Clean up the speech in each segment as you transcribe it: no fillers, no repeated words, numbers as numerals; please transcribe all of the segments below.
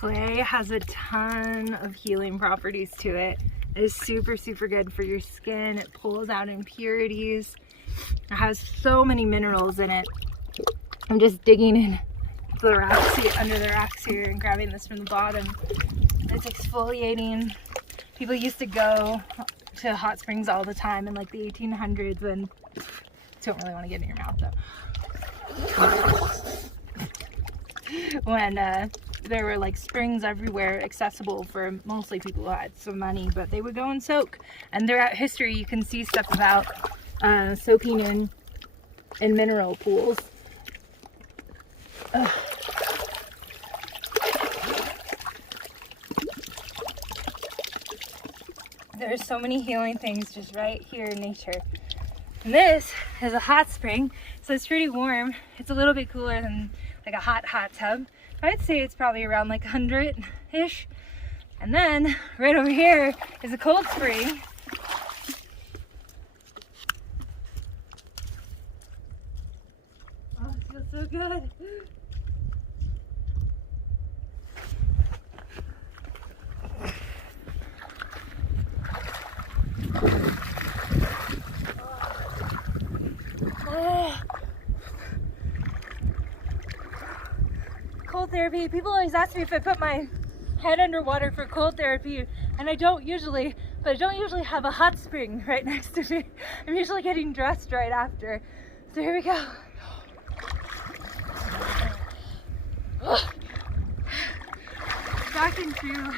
Clay has a ton of healing properties to it. It is super, super good for your skin. It pulls out impurities. It has so many minerals in it. I'm just digging in the rocks here, under the rocks here, and grabbing this from the bottom. It's exfoliating. People used to go to hot springs all the time in like the 1800s, and don't really want to get in your mouth though. When there were like springs everywhere accessible for mostly people who had some money, but they would go and soak. And throughout history you can see stuff about soaking in mineral pools. Ugh. There's so many healing things just right here in nature. And this is a hot spring, so it's pretty warm. It's a little bit cooler than like a hot tub. I'd say it's probably around like 100-ish. And then right over here is a cold spring. Oh, it feels so good. Cold therapy. People always ask me if I put my head underwater for cold therapy, and I don't usually, but I don't usually have a hot spring right next to me. I'm usually getting dressed right after. So here we go. Back into,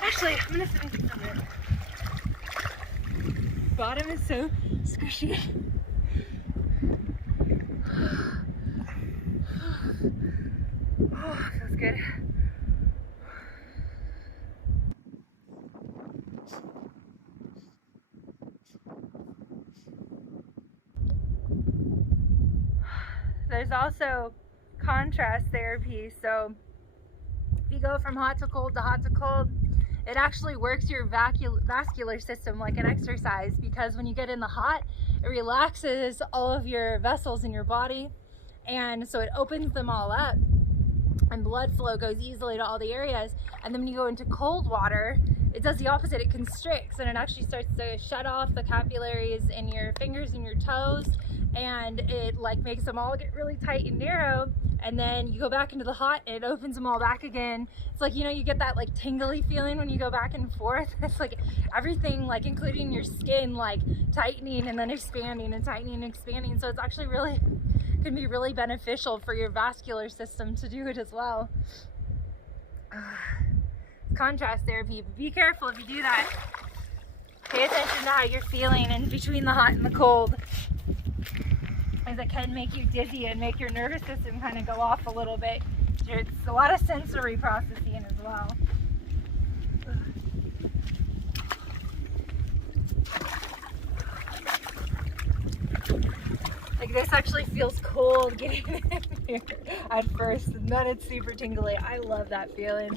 actually, I'm gonna sit in some of it. Bottom is so squishy. Oh, feels good. There's also contrast therapy. So if you go from hot to cold to hot to cold, it actually works your vascular system like an exercise, because when you get in the hot, it relaxes all of your vessels in your body, and so it opens them all up and blood flow goes easily to all the areas. And then when you go into cold water, it does the opposite. It constricts, and it actually starts to shut off the capillaries in your fingers and your toes, and it like makes them all get really tight and narrow. And then you go back into the hot and it opens them all back again. It's like, you know, you get that like tingly feeling when you go back and forth. It's like everything, like including your skin, like tightening and then expanding and tightening and expanding. So it's actually really, can be really beneficial for your vascular system to do it as well. Contrast therapy, but be careful if you do that. Pay attention to how you're feeling in between the hot and the cold, as it can make you dizzy and make your nervous system kind of go off a little bit. It's a lot of sensory processing as well. Like this actually feels cold getting in here at first, and then it's super tingly. I love that feeling.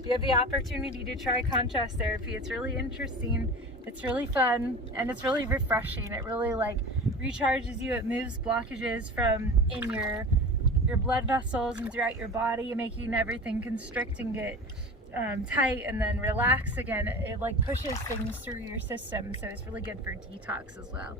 If you have the opportunity to try contrast therapy, it's really interesting, it's really fun, and it's really refreshing. It really like recharges you. It moves blockages from in your blood vessels and throughout your body, making everything constrict and get tight and then relax again. It like pushes things through your system, so it's really good for detox as well.